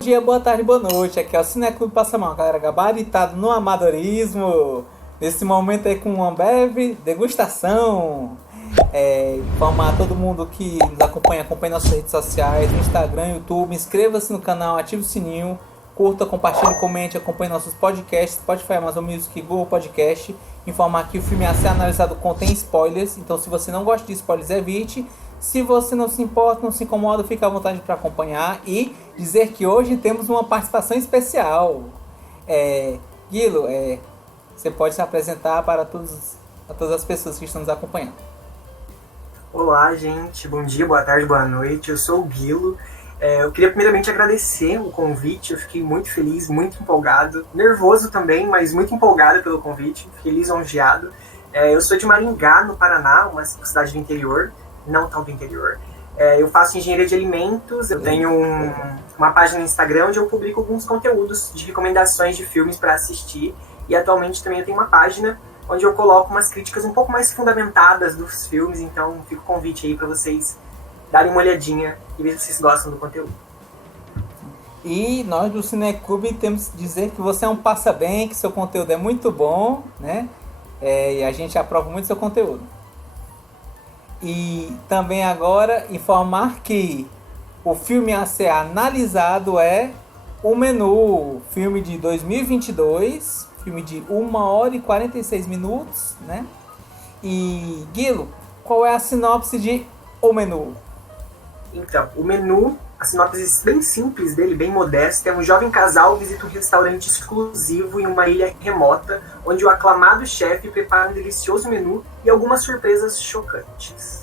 Bom dia, boa tarde, boa noite. Aqui é o Cineclube Passamão, galera, gabaritado no amadorismo. Nesse momento aí com uma breve degustação. Informar todo mundo que nos acompanha nossas redes sociais, no Instagram, YouTube. Inscreva-se no canal, ative o sininho, curta, compartilhe, comente, acompanhe nossos podcasts, Spotify, Amazon Music, Google Podcast. Informar que o filme a ser analisado contém spoilers, então se você não gosta de spoilers, evite. Se você não se importa, não se incomoda, fica à vontade para acompanhar. E dizer que hoje temos uma participação especial. Guilo, você pode se apresentar para todas as pessoas que estão nos acompanhando. Olá, gente. Bom dia, boa tarde, boa noite. Eu sou o Guilo. Eu queria primeiramente agradecer o convite. Eu fiquei muito feliz, muito empolgado. Nervoso também, mas muito empolgado pelo convite. Fiquei lisonjeado. Eu sou de Maringá, no Paraná, uma cidade do interior. Não tão do interior. Eu faço engenharia de alimentos. Eu tenho uma página no Instagram onde eu publico alguns conteúdos de recomendações de filmes para assistir. E atualmente também eu tenho uma página onde eu coloco umas críticas um pouco mais fundamentadas dos filmes. Então fica o convite aí para vocês darem uma olhadinha e ver se vocês gostam do conteúdo. E nós do Cineclube temos que dizer que você é um passa-bem, que seu conteúdo é muito bom, né? E a gente aprova muito seu conteúdo. E também agora informar que o filme a ser analisado é O Menu, filme de 2022, filme de 1 hora e 46 minutos, né? E Guilo, qual é a sinopse de O Menu? Então, O Menu, a sinopse bem simples dele, bem modesta, é um jovem casal visita um restaurante exclusivo em uma ilha remota, onde o aclamado chefe prepara um delicioso menu e algumas surpresas chocantes.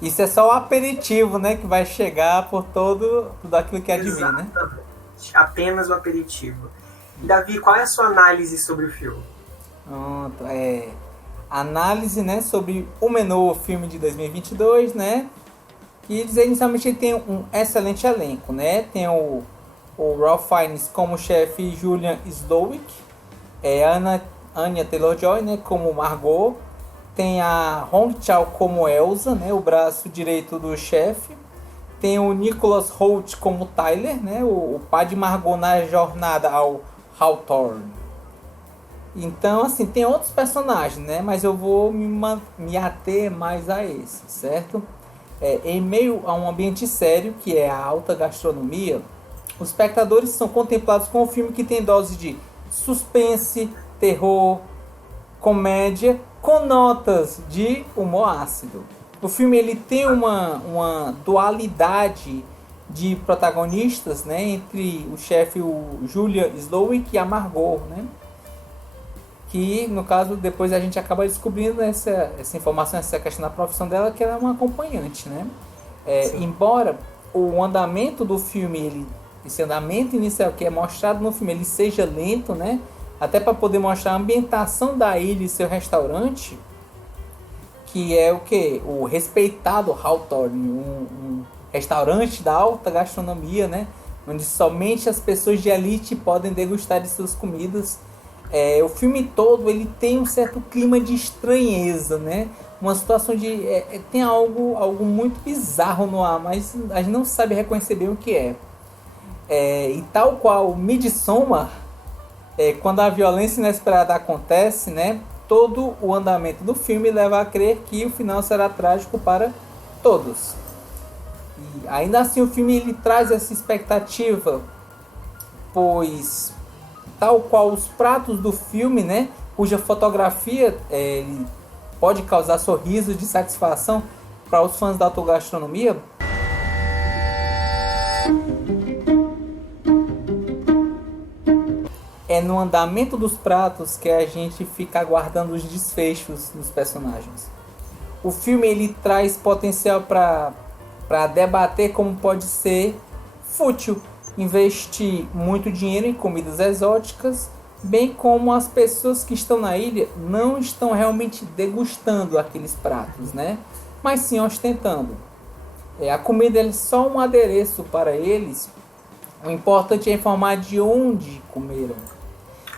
Isso é só o aperitivo, né? Que vai chegar por tudo aquilo que adivinha, né? Exatamente. Apenas o aperitivo. Davi, qual é a sua análise sobre o filme? Pronto, análise, né, sobre O Menu, filme de 2022, né? Que inicialmente ele tem um excelente elenco, né? Tem o Ralph Fiennes como chefe, Julian Slowik, Anya Taylor-Joy, né, como Margot, tem a Hong Chau como Elsa, né, o braço direito do chefe, tem o Nicholas Hoult como Tyler, né, o pai de Margot na jornada ao Hawthorne. Então, assim, tem outros personagens, né, mas eu vou me ater mais a esse, certo? Em meio a um ambiente sério, que é a alta gastronomia, os espectadores são contemplados com um filme que tem dose de suspense, terror, comédia, com notas de humor ácido. O filme ele tem uma dualidade de protagonistas, né, entre o chefe, o Julian Slowik, e a Margot, né? Que, no caso, depois a gente acaba descobrindo essa informação, essa questão da profissão dela, que ela é uma acompanhante, né? Embora o andamento do filme, esse andamento inicial que é mostrado no filme, ele seja lento, né? Até para poder mostrar a ambientação da ilha e seu restaurante, que é o que? O respeitado Hawthorne, um restaurante da alta gastronomia, né? Onde somente as pessoas de elite podem degustar de suas comidas. O filme todo ele tem um certo clima de estranheza, né? Uma situação de... tem algo muito bizarro no ar, mas a gente não sabe reconhecer bem o que é. E tal qual Midsommar, quando a violência inesperada acontece, né? Todo o andamento do filme leva a crer que o final será trágico para todos. E ainda assim o filme ele traz essa expectativa, pois... tal qual os pratos do filme, né, cuja fotografia ele pode causar sorrisos de satisfação para os fãs da autogastronomia. É no andamento dos pratos que a gente fica aguardando os desfechos dos personagens. O filme ele traz potencial para debater como pode ser fútil investir muito dinheiro em comidas exóticas, bem como as pessoas que estão na ilha não estão realmente degustando aqueles pratos, né? Mas sim ostentando. A comida é só um adereço para eles. O importante é informar de onde comeram.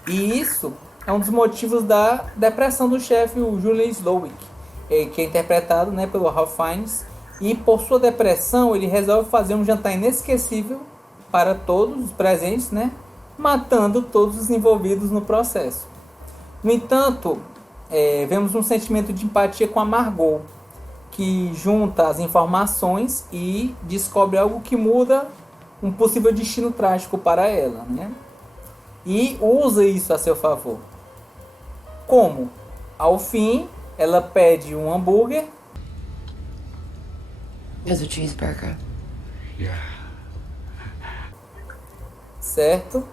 E isso é um dos motivos da depressão do chefe, o Julian Slowik, que é interpretado, né, pelo Ralph Fiennes, E por sua depressão, ele resolve fazer um jantar inesquecível para todos os presentes, né? Matando todos os envolvidos no processo. No entanto, vemos um sentimento de empatia com a Margot, que junta as informações e descobre algo que muda um possível destino trágico para ela, né? E usa isso a seu favor. Como? Ao fim, ela pede um hambúrguer. There's a cheeseburger. Yeah. Certo?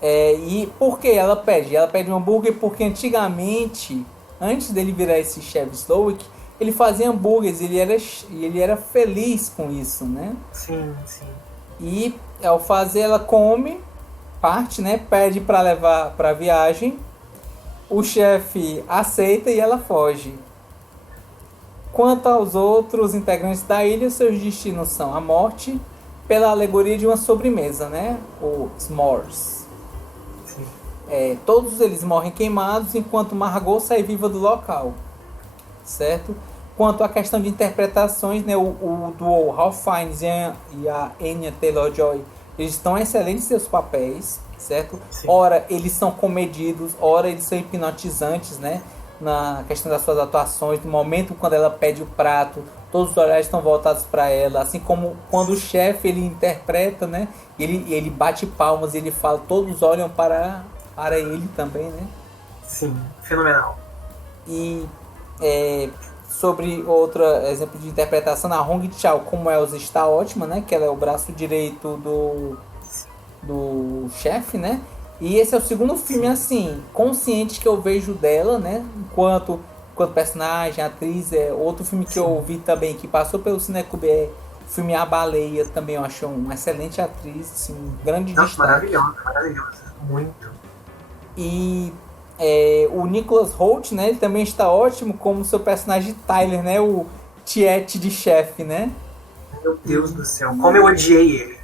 E por que ela pede? Ela pede um hambúrguer porque antigamente, antes dele virar esse chef Slowick, ele fazia hambúrgueres e ele era feliz com isso, né? Sim, sim. E ao fazer, ela come parte, né? Pede para levar para a viagem. O chefe aceita e ela foge. Quanto aos outros integrantes da ilha, seus destinos são a morte pela alegoria de uma sobremesa, né? O s'mores. Sim. Todos eles morrem queimados enquanto Margot sai viva do local, certo? Quanto à questão de interpretações, né? O duo Ralph Fiennes e a Anya Taylor-Joy, eles estão excelentes em seus papéis, certo? Sim. Ora eles são comedidos, ora eles são hipnotizantes, né? Na questão das suas atuações, no momento quando ela pede o prato, todos os olhares estão voltados para ela, assim como quando o chefe ele interpreta, né? Ele bate palmas, ele fala, todos olham para ele também, né? Sim, fenomenal. E sobre outro exemplo de interpretação, a Hong Chau como Elsa está ótima, né? Que ela é o braço direito do chefe, né? E esse é o segundo filme, assim, consciente que eu vejo dela, né? Enquanto personagem, atriz. Outro filme que eu vi também, que passou pelo Cineclube, o filme A Baleia, também eu acho uma excelente atriz, assim, um grande destaque. Maravilhosa, muito. E o Nicholas Hoult, né? Ele também está ótimo como seu personagem Tyler, né? O tiete de chefe, né? Meu Deus do céu, como eu odiei ele.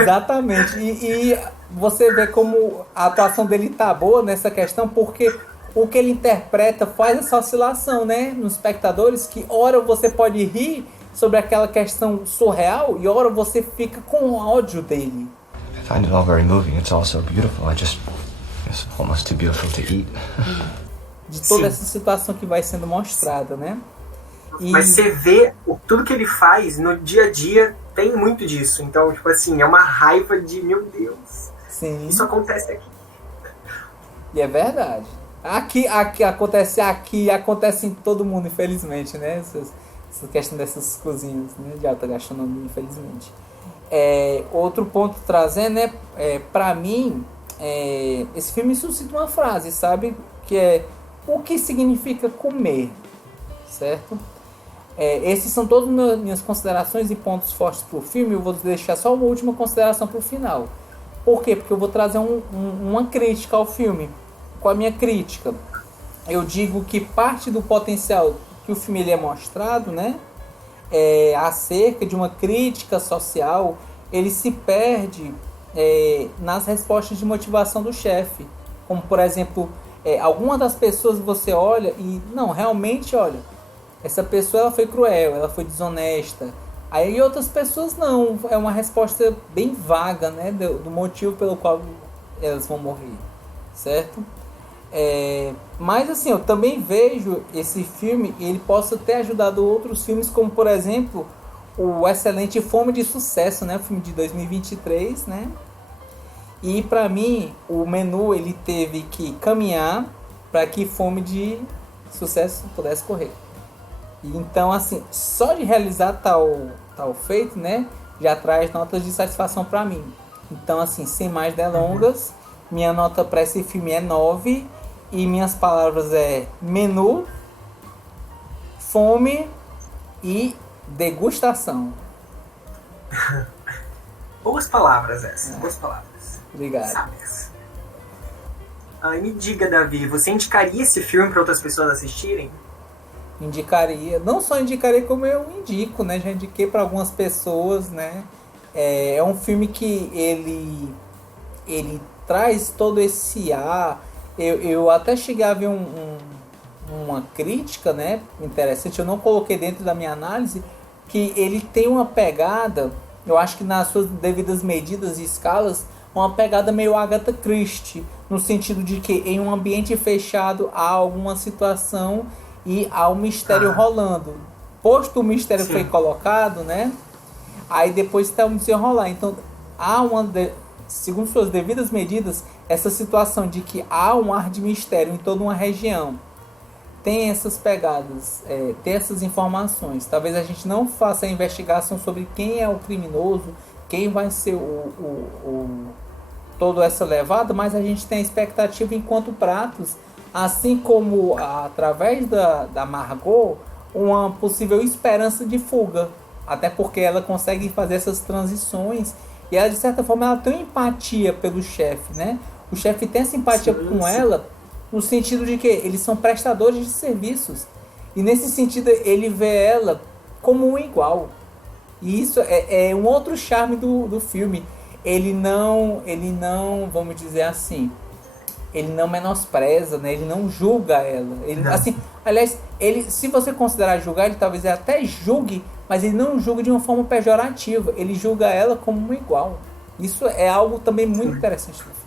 Exatamente. E você vê como a atuação dele tá boa nessa questão, porque o que ele interpreta faz essa oscilação, né, nos espectadores, que ora você pode rir sobre aquela questão surreal e ora você fica com ódio dele. I find it all very moving. It's all so beautiful. It's almost too beautiful to eat. De toda Sim. essa situação que vai sendo mostrada, né? Mas você vê tudo que ele faz no dia a dia, tem muito disso. Então, tipo assim, é uma raiva de, meu Deus, Sim. isso acontece aqui. E é verdade. Aqui acontece em todo mundo, infelizmente, né? Essa questão dessas cozinhas, né? De alta gastronomia, infelizmente. Outro ponto trazendo, né? Pra mim, esse filme suscita uma frase, sabe? Que é: o que significa comer? Certo? Esses são todas as minhas considerações e pontos fortes pro filme. Eu vou deixar só uma última consideração pro final. Por quê? Porque eu vou trazer uma crítica ao filme. Qual a minha crítica? Eu digo que parte do potencial que o filme ele é mostrado, né, acerca de uma crítica social, ele se perde nas respostas de motivação do chefe. Como, por exemplo, algumas das pessoas você olha e, não, realmente, olha, essa pessoa ela foi cruel, ela foi desonesta. Aí outras pessoas não, é uma resposta bem vaga, né, do motivo pelo qual elas vão morrer, certo? Mas assim, eu também vejo esse filme, ele possa ter ajudado outros filmes, como por exemplo o excelente Fome de Sucesso, né, o filme de 2023, né? E pra mim o Menu ele teve que caminhar para que Fome de Sucesso pudesse correr. E então assim, só de realizar tal feito, né, já traz notas de satisfação para mim. Então assim, sem mais delongas, minha nota para esse filme é 9 e minhas palavras é menu, fome e degustação. Boas palavras essas, boas palavras. Obrigado. Sábias. Me diga, Davi, você indicaria esse filme para outras pessoas assistirem? Indicaria, não só indicaria como eu indico, né? Já indiquei para algumas pessoas, né? É um filme que ele traz todo esse ar. Eu até cheguei a ver uma crítica, né, interessante, eu não coloquei dentro da minha análise, que ele tem uma pegada, eu acho que nas suas devidas medidas e escalas, uma pegada meio Agatha Christie, no sentido de que em um ambiente fechado há alguma situação e há um mistério rolando. Posto o mistério foi colocado, né? Aí depois está um desenrolar. Então, há segundo suas devidas medidas, essa situação de que há um ar de mistério em toda uma região. Tem essas pegadas, tem essas informações. Talvez a gente não faça a investigação sobre quem é o criminoso, quem vai ser toda essa levada, mas a gente tem a expectativa enquanto pratos, assim como através da Margot, uma possível esperança de fuga. Até porque ela consegue fazer essas transições e ela, de certa forma, ela tem empatia pelo chefe, né? O chefe tem essa empatia com ela, no sentido de que eles são prestadores de serviços. E nesse sentido, ele vê ela como um igual. E isso é um outro charme do filme. Ele não, vamos dizer assim, ele não menospreza, né? Ele não julga ela. Ele, assim, aliás, ele, se você considerar julgar, ele talvez até julgue, mas ele não julga de uma forma pejorativa. Ele julga ela como um igual. Isso é algo também muito interessante do filme.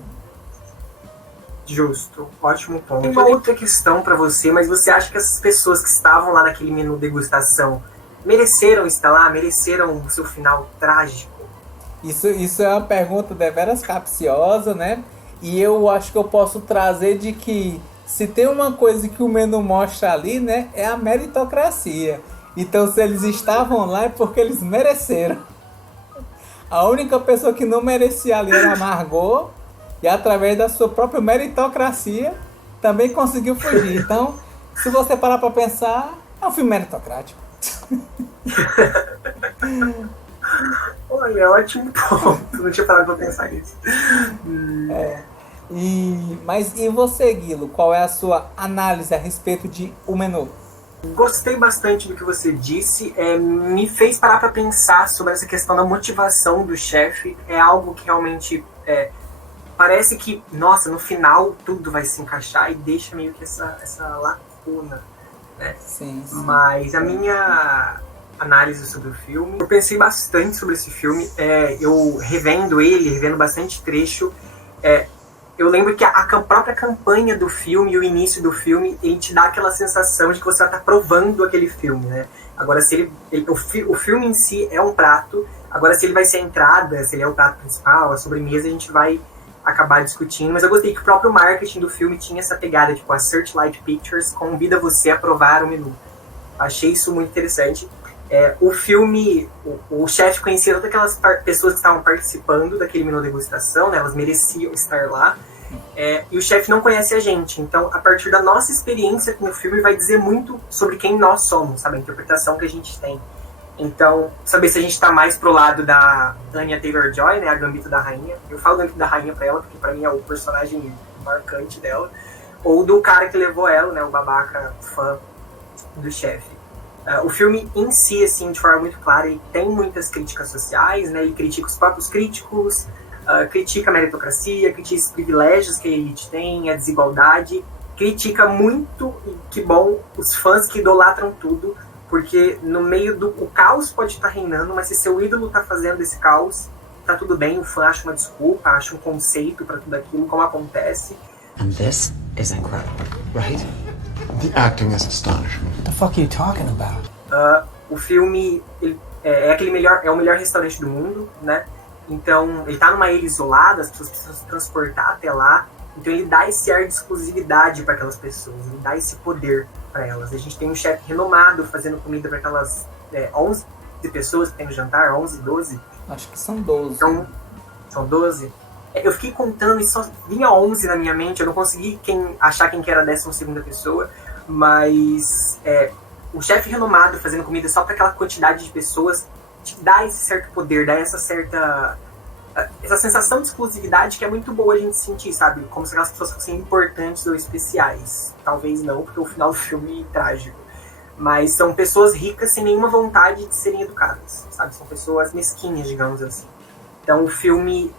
Justo, ótimo ponto. Tem uma outra questão para você, mas você acha que essas pessoas que estavam lá naquele menu degustação mereceram estar lá? Mereceram o seu final trágico? Isso é uma pergunta deveras capciosa, né? E eu acho que eu posso trazer de que se tem uma coisa que o menu mostra ali, né, é a meritocracia. Então, se eles estavam lá é porque eles mereceram. A única pessoa que não merecia ali era a Margot, e através da sua própria meritocracia também conseguiu fugir. Então, se você parar para pensar, é um filme meritocrático. Olha, ótimo ponto. Não tinha parado pra pensar nisso. Mas e você, Guilo? Qual é a sua análise a respeito de O Menu? Gostei bastante do que você disse. Me fez parar pra pensar sobre essa questão da motivação do chefe. É algo que realmente parece que, nossa, no final tudo vai se encaixar e deixa meio que essa lacuna, né? Sim. Mas a minha análise sobre o filme, eu pensei bastante sobre esse filme. Eu revendo bastante trecho, eu lembro que a própria campanha do filme e o início do filme, ele te dá aquela sensação de que você está provando aquele filme, né? Agora, se o filme em si é um prato, agora se ele vai ser a entrada, se ele é o prato principal, a sobremesa, a gente vai acabar discutindo. Mas eu gostei que o próprio marketing do filme tinha essa pegada, tipo, a Searchlight Pictures convida você a provar o menu. Achei isso muito interessante. O filme, o chefe conhecia todas aquelas pessoas que estavam participando daquele menu degustação, né? Elas mereciam estar lá. E o chefe não conhece a gente. Então, a partir da nossa experiência com o filme, vai dizer muito sobre quem nós somos, sabe? A interpretação que a gente tem. Então, saber se a gente está mais pro lado da Anya Taylor-Joy, né? A Gambito da Rainha. Eu falo Gambito da Rainha pra ela, porque pra mim é o personagem marcante dela. Ou do cara que levou ela, né? O babaca fã do chefe. O filme em si, assim, de forma muito clara, ele tem muitas críticas sociais, né? Ele critica os próprios críticos, critica a meritocracia, critica os privilégios que a elite tem, a desigualdade, critica muito, e que bom, os fãs que idolatram tudo, porque no meio o caos pode estar reinando, mas se seu ídolo está fazendo esse caos, tá tudo bem, o fã acha uma desculpa, acha um conceito para tudo aquilo, como acontece. And this is incredible, right? The acting is astonishing. What the fuck are you talking about? O filme é o melhor restaurante do mundo, né? Então, ele tá numa ilha isolada, as pessoas precisam se transportar até lá. Então, ele dá esse ar de exclusividade para aquelas pessoas, ele dá esse poder para elas. A gente tem um chefe renomado fazendo comida para aquelas 11 pessoas que tem no jantar, 11, 12. Acho que são 12. Então, são 12. Eu fiquei contando e só vinha 11 na minha mente, eu não consegui achar quem que era a 12ª pessoa, mas o chefe renomado fazendo comida só para aquela quantidade de pessoas te dá esse certo poder, dá essa sensação de exclusividade que é muito boa a gente sentir, sabe? Como se aquelas pessoas fossem importantes ou especiais. Talvez não, porque o final do filme é trágico. Mas são pessoas ricas sem nenhuma vontade de serem educadas, sabe? São pessoas mesquinhas, digamos assim. Então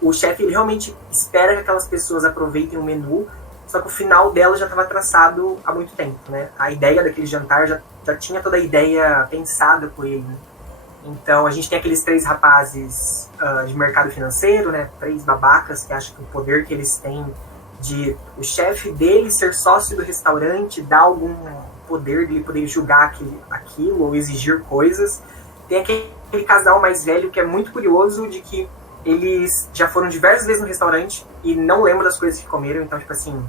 o chefe ele realmente espera que aquelas pessoas aproveitem o menu, só que o final dela já estava traçado há muito tempo, né? A ideia daquele jantar já tinha toda a ideia pensada por ele, né? Então a gente tem aqueles 3 rapazes de mercado financeiro, né? 3 babacas que acham que o poder que eles têm de o chefe dele ser sócio do restaurante dá algum poder de ele poder julgar aquilo ou exigir coisas. Tem aquele casal mais velho que é muito curioso, de que eles já foram diversas vezes no restaurante e não lembram das coisas que comeram. Então, tipo assim,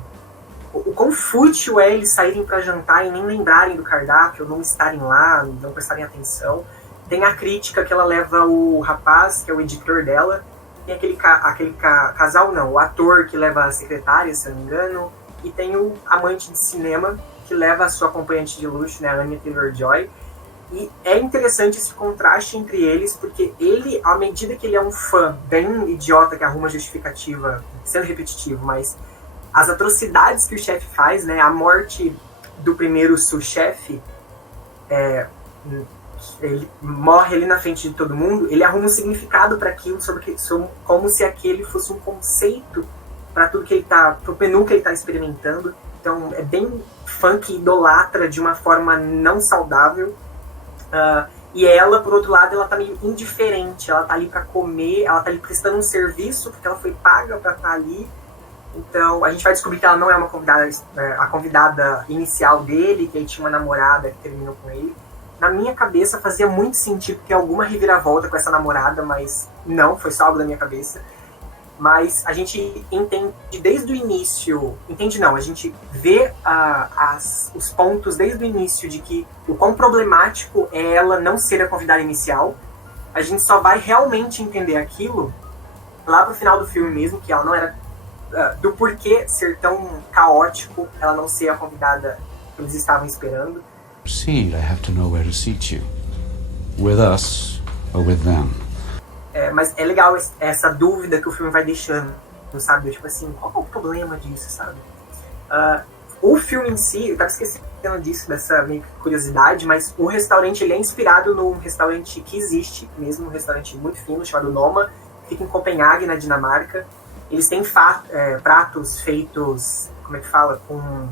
o quão fútil é eles saírem para jantar e nem lembrarem do cardápio, ou não estarem lá, não prestarem atenção. Tem a crítica que ela leva o rapaz, que é o editor dela. Tem aquele casal, não, o ator que leva a secretária, se eu não me engano. E tem o amante de cinema, que leva a sua acompanhante de luxo, né, a Anya Taylor-Joy. E é interessante esse contraste entre eles, porque ele, à medida que ele é um fã bem idiota, que arruma justificativa, sendo repetitivo, mas as atrocidades que o chefe faz, né, a morte do primeiro sous-chefe, ele morre ali na frente de todo mundo, ele arruma um significado para aquilo, como se aquele fosse um conceito para tudo que ele tá, pro menu que ele tá experimentando. Então é bem fã que idolatra de uma forma não saudável. E ela, por outro lado, ela tá meio indiferente, ela tá ali para comer, ela tá ali prestando um serviço porque ela foi paga para estar ali. Então a gente vai descobrir que ela não é uma convidada, a convidada inicial dele, que ele tinha uma namorada que terminou com ele. Na minha cabeça fazia muito sentido ter alguma reviravolta com essa namorada, mas não, foi só algo da minha cabeça. Mas a gente entende desde o início, a gente vê os pontos desde o início de que o quão problemático é ela não ser a convidada inicial. A gente só vai realmente entender aquilo lá pro final do filme mesmo, que ela não era, do porquê ser tão caótico ela não ser a convidada que eles estavam esperando. Proceed, I have to know where to seat you. With us or with them. Mas é legal essa dúvida que o filme vai deixando, sabe? Tipo assim, qual é o problema disso, sabe? O filme em si, eu tava esquecendo disso, dessa meio que curiosidade, mas o restaurante ele é inspirado num restaurante que existe mesmo, um restaurante muito fino, chamado Noma, que fica em Copenhague, na Dinamarca. Eles têm pratos feitos, como é que fala? Com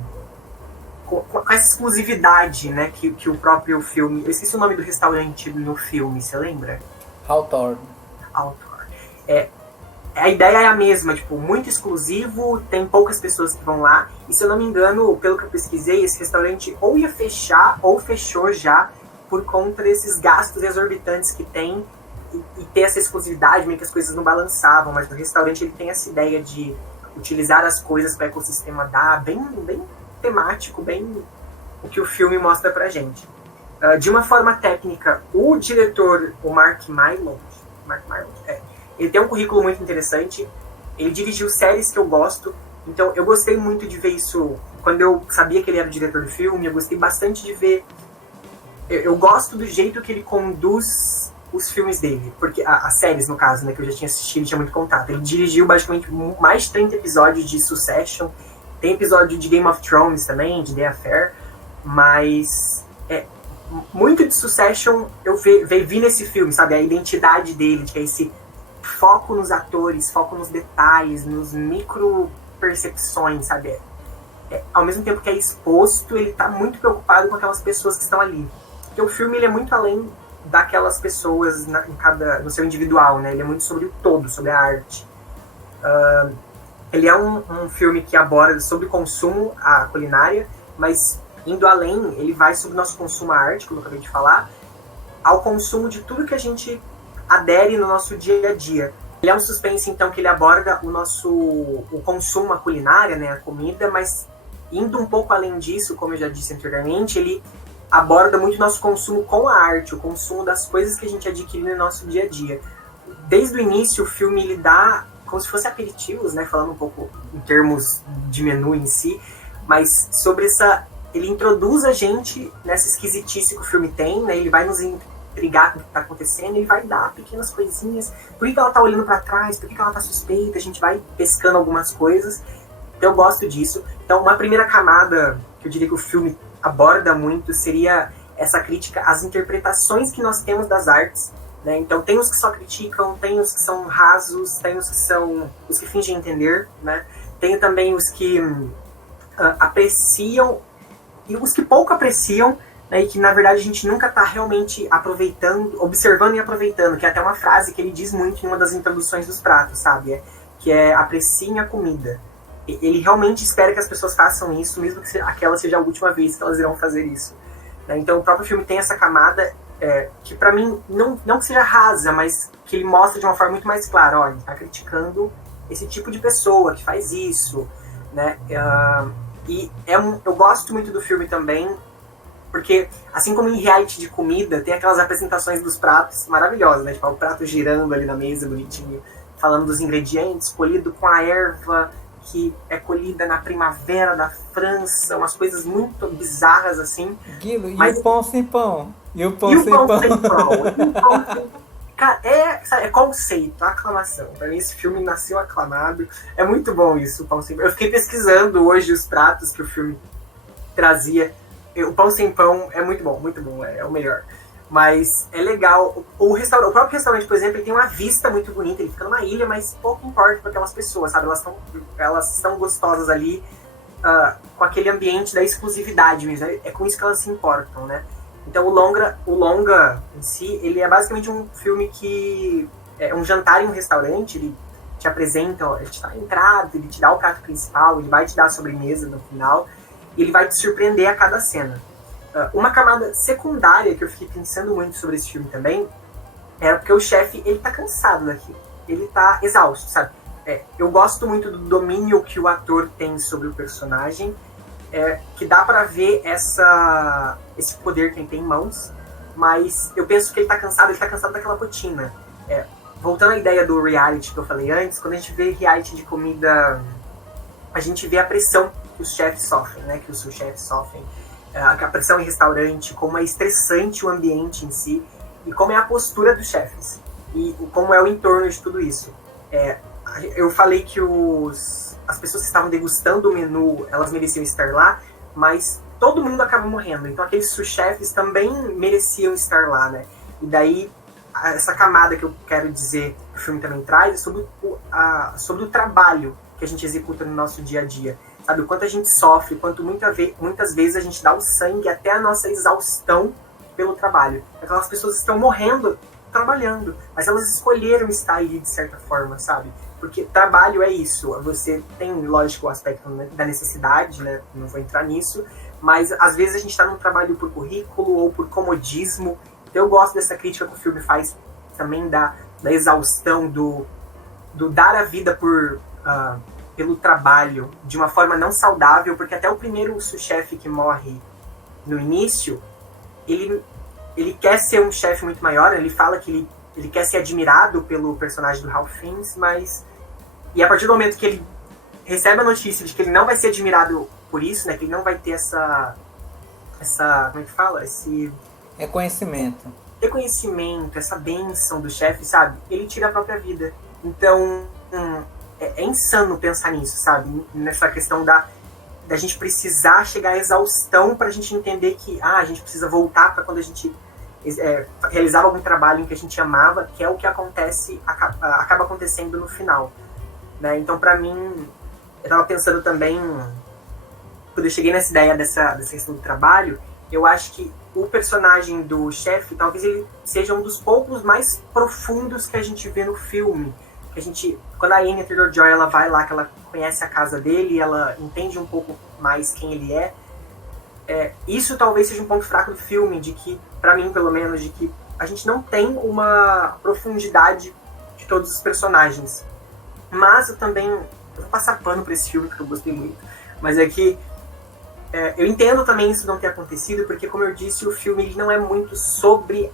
essa exclusividade, né, que o próprio filme... Eu esqueci o nome do restaurante no filme, você lembra? Hawthorne. A ideia é a mesma, tipo, muito exclusivo, tem poucas pessoas que vão lá, e se eu não me engano, pelo que eu pesquisei, esse restaurante ou ia fechar, ou fechou já, por conta desses gastos exorbitantes que tem, e ter essa exclusividade, meio que as coisas não balançavam, mas no restaurante ele tem essa ideia de utilizar as coisas para o ecossistema dar, bem temático, bem o que o filme mostra pra gente. De uma forma técnica, o diretor, o Mark Mylod, ele tem um currículo muito interessante, ele dirigiu séries que eu gosto, então eu gostei muito de ver isso, quando eu sabia que ele era o diretor do filme, eu gostei bastante de ver, eu gosto do jeito que ele conduz os filmes dele, porque as séries, no caso, né, que eu já tinha assistido, tinha muito contato. Ele dirigiu basicamente mais de 30 episódios de Succession, tem episódio de Game of Thrones também, de The Affair, mas muito de Succession eu vi nesse filme, sabe? A identidade dele, que é esse foco nos atores, foco nos detalhes, nos micro percepções, sabe? Ao mesmo tempo que é exposto, ele tá muito preocupado com aquelas pessoas que estão ali. Porque o filme ele é muito além daquelas pessoas no seu individual, né? Ele é muito sobre o todo, sobre a arte. Ele é um filme que aborda sobre consumo, a culinária, mas indo além, ele vai sobre o nosso consumo à arte, como eu acabei de falar, ao consumo de tudo que a gente adere no nosso dia a dia. Ele é um suspense, então, que ele aborda o consumo, a culinária, né, a comida, mas indo um pouco além disso, como eu já disse anteriormente, ele aborda muito o nosso consumo com a arte, o consumo das coisas que a gente adquire no nosso dia a dia. Desde o início, o filme ele dá como se fosse aperitivos, né, falando um pouco em termos de menu em si, mas sobre ele introduz a gente nessa esquisitice que o filme tem, né, ele vai nos intrigar com o que está acontecendo, ele vai dar pequenas coisinhas, por que ela está olhando para trás, por que ela está suspeita, a gente vai pescando algumas coisas, então eu gosto disso. Então uma primeira camada que eu diria que o filme aborda muito seria essa crítica às interpretações que nós temos das artes, né? Então tem os que só criticam, tem os que são rasos, tem os que são os que fingem entender, né? Tem também os que apreciam e os que pouco apreciam, né, e que na verdade a gente nunca está realmente aproveitando, observando e aproveitando, que é até uma frase que ele diz muito em uma das introduções dos pratos, sabe? Que é apreciem a comida. Ele realmente espera que as pessoas façam isso, mesmo que aquela seja a última vez que elas irão fazer isso. Né? Então o próprio filme tem essa camada que pra mim, não que seja rasa, mas que ele mostra de uma forma muito mais clara, olha, ele tá criticando esse tipo de pessoa que faz isso, né? E eu gosto muito do filme também, porque, assim como em reality de comida, tem aquelas apresentações dos pratos maravilhosas, né? Tipo, o prato girando ali na mesa, bonitinho, falando dos ingredientes, colhido com a erva que é colhida na primavera da França, umas coisas muito bizarras, assim. Guilo, mas... e o pão sem pão? E o pão sem pão? Cara, é conceito, aclamação. Pra mim esse filme nasceu aclamado. É muito bom isso, o pão sem pão. Eu fiquei pesquisando hoje os pratos que o filme trazia. O pão sem pão é muito bom, é o melhor. Mas é legal. O próprio restaurante, por exemplo, ele tem uma vista muito bonita. Ele fica numa ilha, mas pouco importa para aquelas pessoas, sabe? Elas estão gostosas ali com aquele ambiente da exclusividade mesmo. É com isso que elas se importam, né? Então o longa em si, ele é basicamente um filme que é um jantar em um restaurante. Ele te apresenta, ele te dá a entrada, ele te dá o prato principal, ele vai te dar a sobremesa no final. E ele vai te surpreender a cada cena. Uma camada secundária que eu fiquei pensando muito sobre esse filme também é porque o chefe, ele tá cansado daqui. Ele tá exausto, sabe? Eu gosto muito do domínio que o ator tem sobre o personagem, que dá pra ver esse poder que ele tem em mãos, mas eu penso que ele tá cansado daquela rotina. Voltando à ideia do reality que eu falei antes, quando a gente vê reality de comida, a gente vê a pressão que os chefes sofrem, né? Que os chefes sofrem. A pressão em restaurante, como é estressante o ambiente em si, e como é a postura dos chefes, e como é o entorno de tudo isso. Eu falei que as pessoas que estavam degustando o menu, elas mereciam estar lá, mas todo mundo acaba morrendo, então aqueles sous-chefes também mereciam estar lá, né? E daí, essa camada que eu quero dizer que o filme também traz é sobre o trabalho que a gente executa no nosso dia a dia. Sabe, o quanto a gente sofre, o quanto muitas vezes a gente dá o sangue até a nossa exaustão pelo trabalho. Aquelas pessoas estão morrendo trabalhando, mas elas escolheram estar ali de certa forma, sabe? Porque trabalho é isso. Você tem, lógico, o aspecto da necessidade, né? Não vou entrar nisso, mas às vezes a gente está num trabalho por currículo ou por comodismo. Então eu gosto dessa crítica que o filme faz também da exaustão, do dar a vida pelo trabalho de uma forma não saudável, porque até o primeiro sous-chefe que morre no início, ele quer ser um chefe muito maior, ele fala que ele quer ser admirado pelo personagem do Ralph Fiennes, e a partir do momento que ele recebe a notícia de que ele não vai ser admirado por isso, né, que ele não vai ter essa como é que fala? Esse reconhecimento, essa bênção do chefe, sabe? Ele tira a própria vida. Então, é insano pensar nisso, sabe? Nessa questão da gente precisar chegar à exaustão pra gente entender que a gente precisa voltar pra quando a gente realizava algum trabalho em que a gente amava, que é o que acaba acontecendo no final, né? Então, pra mim, eu tava pensando também, quando eu cheguei nessa ideia dessa questão do trabalho, eu acho que o personagem do chefe, talvez ele seja um dos poucos mais profundos que a gente vê no filme. Quando a Anya Taylor-Joy ela vai lá, que ela conhece a casa dele, ela entende um pouco mais quem ele é, isso talvez seja um ponto fraco do filme, de que, pra mim pelo menos, de que a gente não tem uma profundidade de todos os personagens. Mas eu vou passar pano pra esse filme, porque eu gostei muito, mas é que eu entendo também isso não ter acontecido, porque, como eu disse, o filme ele não é muito sobre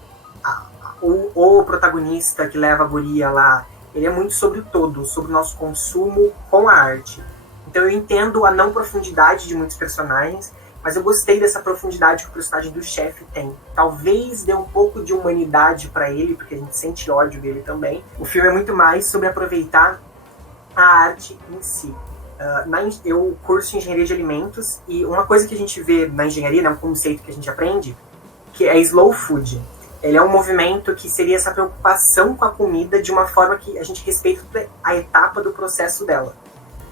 o protagonista que leva a guria lá. Ele é muito sobre o todo, sobre o nosso consumo com a arte. Então eu entendo a não profundidade de muitos personagens, mas eu gostei dessa profundidade que o personagem do chefe tem. Talvez dê um pouco de humanidade pra ele, porque a gente sente ódio dele também. O filme é muito mais sobre aproveitar a arte em si. Eu curso engenharia de alimentos, e uma coisa que a gente vê na engenharia, né, um conceito que a gente aprende, que é slow food. Ele é um movimento que seria essa preocupação com a comida de uma forma que a gente respeita a etapa do processo dela.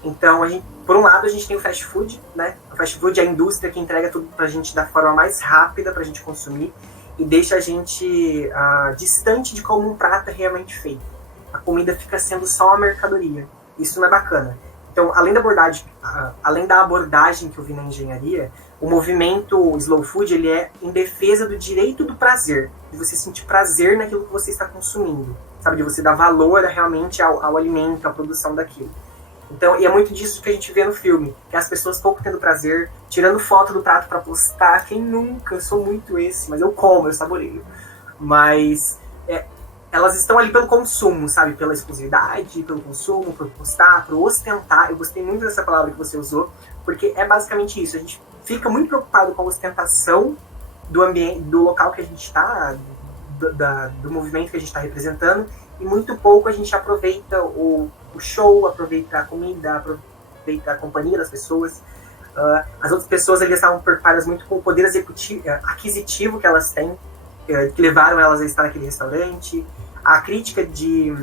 Então, por um lado, a gente tem o fast food, né? O fast food é a indústria que entrega tudo pra gente da forma mais rápida pra gente consumir e deixa a gente distante de como um prato é realmente feito. A comida fica sendo só uma mercadoria. Isso não é bacana. Então, além da abordagem que eu vi na engenharia, o movimento Slow Food ele é em defesa do direito do prazer, de você sentir prazer naquilo que você está consumindo, sabe? De você dar valor realmente ao alimento, à produção daquilo. Então, e é muito disso que a gente vê no filme, que as pessoas pouco tendo prazer, tirando foto do prato para postar. Quem nunca? Eu sou muito esse, mas eu como, eu saboreio. Mas elas estão ali pelo consumo, sabe? Pela exclusividade, pelo consumo, por postar, por ostentar. Eu gostei muito dessa palavra que você usou, porque é basicamente isso. A gente fica muito preocupado com a ostentação do ambiente, do local que a gente está, do movimento que a gente está representando, e muito pouco a gente aproveita o show, aproveita a comida, aproveita a companhia das pessoas. As outras pessoas ali estavam preocupadas muito com o poder aquisitivo que elas têm, que levaram elas a estar naquele restaurante. A crítica de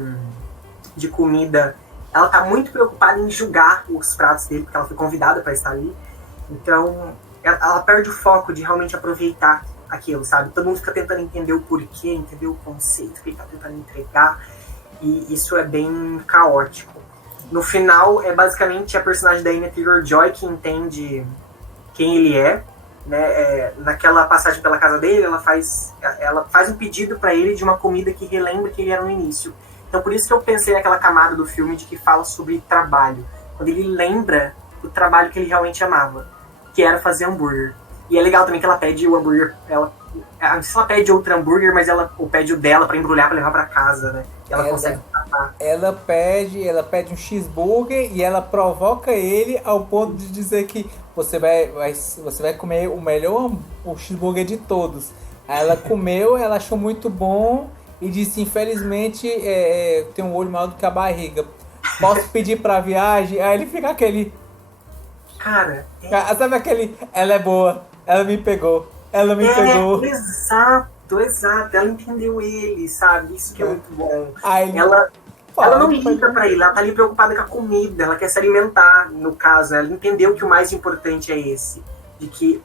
comida, ela está muito preocupada em julgar os pratos dele, porque ela foi convidada para estar ali. Então, ela perde o foco de realmente aproveitar aquilo, sabe? Todo mundo fica tentando entender o porquê, entender o conceito que ele está tentando entregar, e isso é bem caótico. No final, é basicamente a personagem da Anya Taylor-Joy que entende quem ele é, né? Naquela passagem pela casa dele, ela faz um pedido para ele de uma comida que relembra quem ele era no início. Então, por isso que eu pensei naquela camada do filme de que fala sobre trabalho, quando ele lembra do trabalho que ele realmente amava, que era fazer hambúrguer. E é legal também que ela pede o hambúrguer, não sei se ela pede outro hambúrguer, mas ela pede o dela pra embrulhar, pra levar pra casa, né? E ela consegue tratar. Ela pede um cheeseburger e ela provoca ele ao ponto de dizer que você vai comer o cheeseburger de todos. Aí ela comeu, ela achou muito bom e disse, infelizmente, tem um olho maior do que a barriga. Posso pedir pra viagem? Aí ele fica aquele... Cara... Sabe aquele... Ela é boa, ela me pegou. Ela me pegou. Exato. Ela entendeu ele, sabe? Isso que é muito bom. Aí, ela não liga pra ele, ela tá ali preocupada com a comida, ela quer se alimentar, no caso. Ela entendeu que o mais importante é esse. De que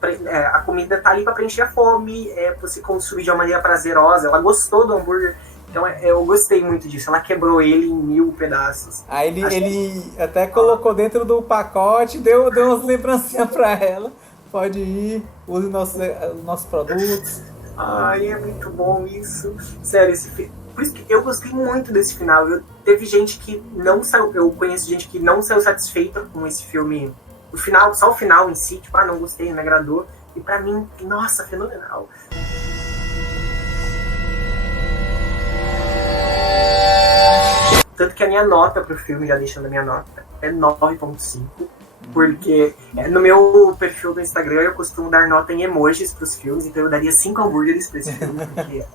a comida tá ali pra preencher a fome, pra você consumir de uma maneira prazerosa. Ela gostou do hambúrguer. Então eu gostei muito disso. Ela quebrou ele em 1000 pedaços. Aí ele até colocou dentro do pacote, deu umas lembrancinhas pra ela. Pode ir, use nossos produtos. Ai, é muito bom isso. Sério, por isso que eu gostei muito desse final. Teve gente que não saiu. Eu conheço gente que não saiu satisfeita com esse filme. O final, só o final em si, tipo, não gostei, não me agradou. E pra mim, nossa, fenomenal. Tanto que a minha nota pro filme, já deixando a minha nota, é 9.5. Porque no meu perfil do Instagram eu costumo dar nota em emojis pros filmes, então eu daria 5 hambúrgueres pra esse filme, porque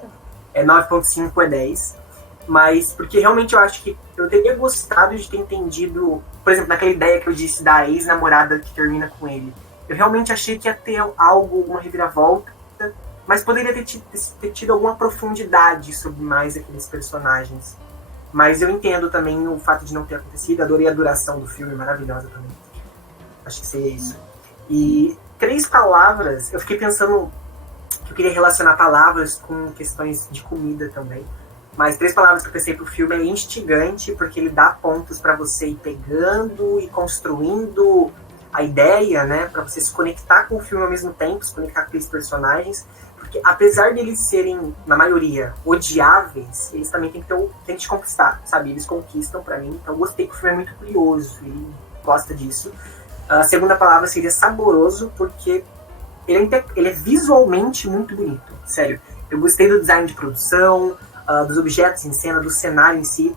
9.5 é 10. Mas porque realmente eu acho que eu teria gostado de ter entendido, por exemplo, naquela ideia que eu disse da ex-namorada que termina com ele. Eu realmente achei que ia ter alguma reviravolta, mas poderia ter tido alguma profundidade sobre mais aqueles personagens. Mas eu entendo também o fato de não ter acontecido, adorei a duração do filme, maravilhosa também. Acho que seria isso. E 3 palavras, eu fiquei pensando que eu queria relacionar palavras com questões de comida também. Mas 3 palavras que eu pensei pro filme é instigante, porque ele dá pontos para você ir pegando e construindo a ideia, né? Para você se conectar com o filme ao mesmo tempo, se conectar com aqueles personagens. Porque apesar de eles serem, na maioria, odiáveis, eles também têm que te conquistar, sabe? Eles conquistam pra mim. Então eu gostei que o filme é muito curioso e gosta disso. A segunda palavra seria saboroso, porque ele é visualmente muito bonito. Sério, eu gostei do design de produção, dos objetos em cena, do cenário em si.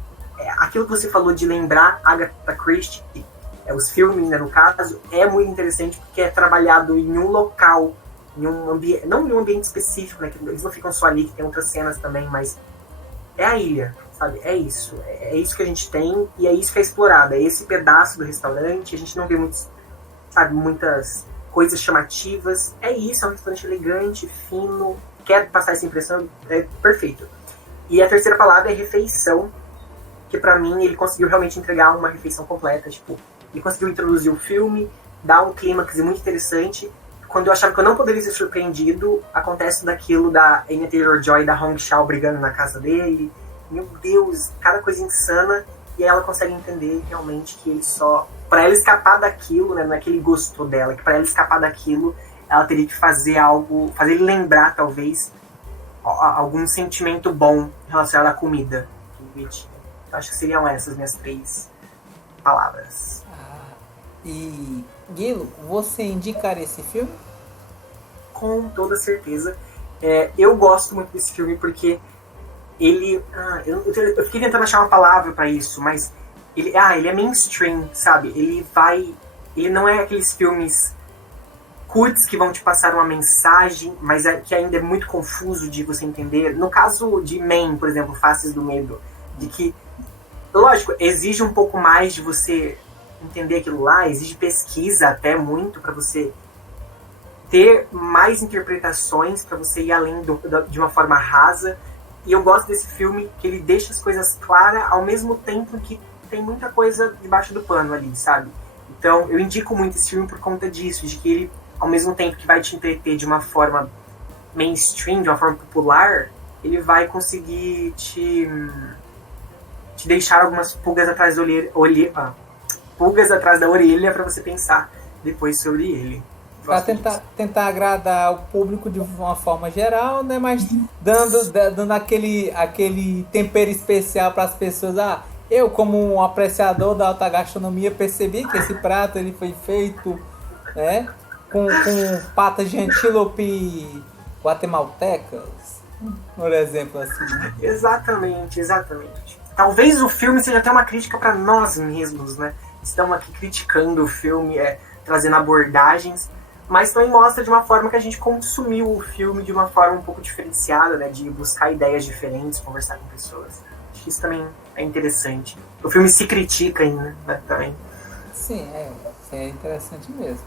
Aquilo que você falou de lembrar Agatha Christie, os filmes, né, no caso, é muito interessante porque é trabalhado em um local, em um ambiente, não em um ambiente específico, né, que eles não ficam só ali, que tem outras cenas também, mas é a ilha, sabe? É isso que a gente tem e é isso que é explorado, é esse pedaço do restaurante, a gente não vê muitas coisas chamativas, é isso, é um restaurante elegante, fino, quer passar essa impressão, é perfeito. E a terceira palavra é refeição, que pra mim ele conseguiu realmente entregar uma refeição completa, tipo, Ele conseguiu introduzir o filme, dar um clímax muito interessante. Quando eu achava que eu não poderia ser surpreendido, acontece daquilo da Anya Taylor-Joy e da Hong Shao brigando na casa dele. Meu Deus, cada coisa insana. E aí ela consegue entender realmente que ele só... Pra ela escapar daquilo, né, não é que ele gostou dela, que pra ela escapar daquilo, ela teria que fazer algo, fazer ele lembrar, talvez, algum sentimento bom relacionado à comida. Então, acho que seriam essas minhas 3 palavras. E, Guilo, você indicaria esse filme? Com toda certeza. Eu gosto muito desse filme porque ele... eu fiquei tentando achar uma palavra pra isso, mas ele é mainstream, sabe? Ele não é aqueles filmes curtos que vão te passar uma mensagem, mas que ainda é muito confuso de você entender. No caso de Man, por exemplo, Faces do Medo, de que, lógico, exige um pouco mais de você entender aquilo lá, exige pesquisa até muito para você ter mais interpretações, para você ir além de uma forma rasa. E eu gosto desse filme que ele deixa as coisas claras ao mesmo tempo que tem muita coisa debaixo do pano ali, sabe? Então eu indico muito esse filme por conta disso, de que ele, ao mesmo tempo que vai te entreter de uma forma mainstream, de uma forma popular, ele vai conseguir te deixar algumas pulgas atrás da orelha para você pensar depois sobre ele. Para tentar agradar o público de uma forma geral, né? Mas dando aquele tempero especial para as pessoas. Eu, como um apreciador da alta gastronomia, percebi que esse prato ele foi feito, né, com patas de antílope guatemaltecas, por exemplo, assim. Exatamente. Talvez o filme seja até uma crítica para nós mesmos, né? Estamos aqui criticando o filme, trazendo abordagens, mas também mostra de uma forma que a gente consumiu o filme de uma forma um pouco diferenciada, né? De buscar ideias diferentes, conversar com pessoas. Acho que isso também é interessante. O filme se critica ainda, né? Também. Sim, é interessante mesmo.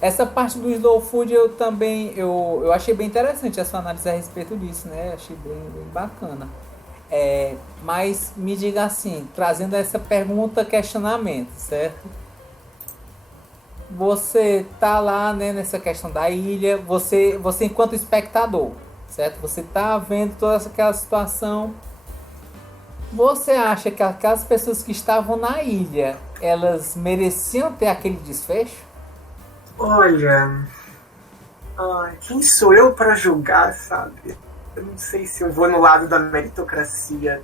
Essa parte do slow food eu achei bem interessante a sua análise a respeito disso, né? Achei bem bacana. Mas me diga assim, trazendo essa pergunta, questionamento, certo? Você tá lá, né, nessa questão da ilha, você enquanto espectador, certo? Você tá vendo toda aquela situação. Você acha que aquelas pessoas que estavam na ilha, elas mereciam ter aquele desfecho? Olha, quem sou eu para julgar, sabe? Eu não sei se eu vou no lado da meritocracia,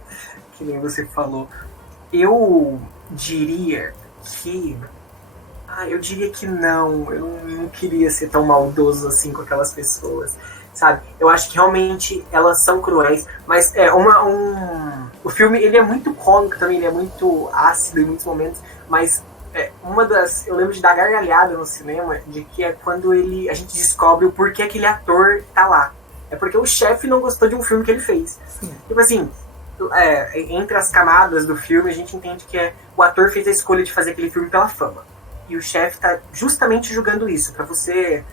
que nem você falou. Eu diria que não. Eu não queria ser tão maldoso assim com aquelas pessoas, sabe? Eu acho que realmente elas são cruéis, mas o filme ele é muito cômico também, ele é muito ácido em muitos momentos, mas eu lembro de dar gargalhada no cinema, de que é quando a gente descobre o porquê aquele ator tá lá. É porque o chefe não gostou de um filme que ele fez. Sim. Tipo assim, entre as camadas do filme, a gente entende que o ator fez a escolha de fazer aquele filme pela fama. E o chefe tá justamente julgando isso, para você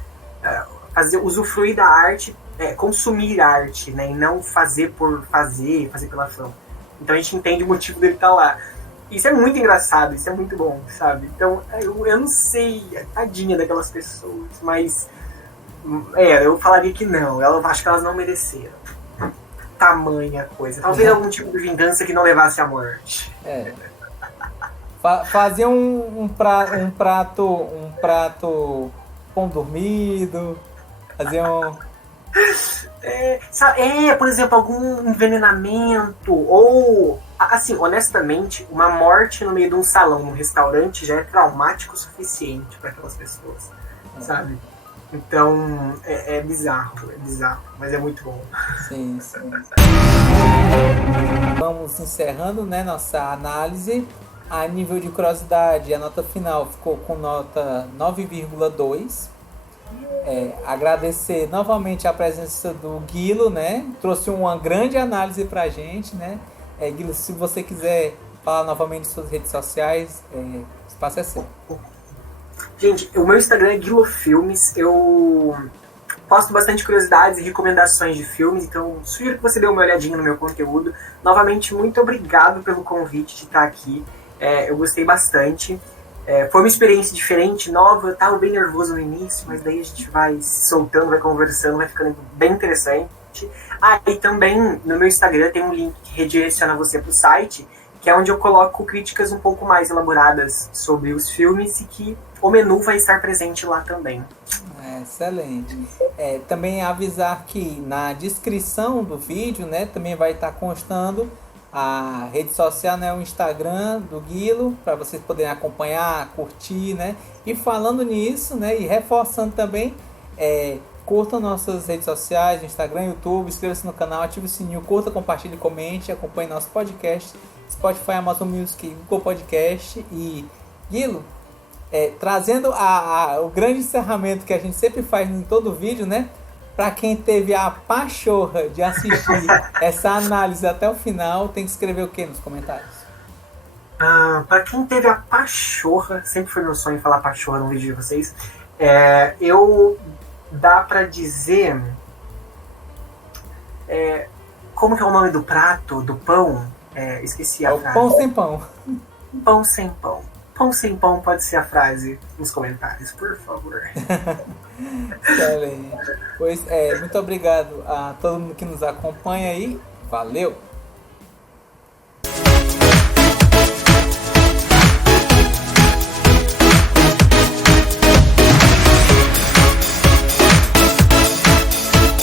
usufruir da arte, consumir a arte, né? E não fazer por fazer pela fama. Então a gente entende o motivo dele estar lá. Isso é muito engraçado, isso é muito bom, sabe? Então eu não sei, tadinha daquelas pessoas, mas eu falaria que não, eu acho que elas não mereceram tamanha coisa. Talvez algum tipo de vingança que não levasse à morte. Fazer um prato pão dormido, fazer por exemplo, algum envenenamento, ou, assim, honestamente, uma morte no meio de um salão, num restaurante, já é traumático o suficiente para aquelas pessoas, sabe? Então, é bizarro, mas é muito bom. Sim. Vamos encerrando, né, nossa análise. A nível de curiosidade, a nota final ficou com nota 9,2. Agradecer novamente a presença do Guilo, né? Trouxe uma grande análise pra gente, né? Guilo, se você quiser falar novamente suas redes sociais, o espaço é seu. Gente, o meu Instagram é Guilo Filmes. Eu posto bastante curiosidades e recomendações de filmes, então sugiro que você dê uma olhadinha no meu conteúdo. Novamente, muito obrigado pelo convite de estar aqui. Eu gostei bastante. Foi uma experiência diferente, nova. Eu tava bem nervoso no início, mas daí a gente vai se soltando, vai conversando, vai ficando bem interessante. E também no meu Instagram tem um link que redireciona você pro site, que é onde eu coloco críticas um pouco mais elaboradas sobre os filmes e que o menu vai estar presente lá também. Excelente. Também avisar que na descrição do vídeo, né, também vai estar constando a rede social, né, o Instagram do Guilo, para vocês poderem acompanhar, curtir, né? E falando nisso, né, e reforçando também, curtam nossas redes sociais, Instagram, YouTube, inscreva-se no canal, ative o sininho, curta, compartilhe, comente, acompanhe nosso podcast, Spotify, Amazon Music, Google Podcast. E Guilo, trazendo o grande encerramento que a gente sempre faz em todo vídeo, né? Para quem teve a pachorra de assistir essa análise até o final, tem que escrever o que nos comentários? Para quem teve a pachorra, sempre foi meu sonho falar pachorra no vídeo de vocês, dá para dizer como que é o nome do prato, do pão? Esqueci a frase. Pão sem pão. Pão sem pão. Pão sem pão pode ser a frase nos comentários, por favor. Excelente. Pois muito obrigado a todo mundo que nos acompanha aí. Valeu!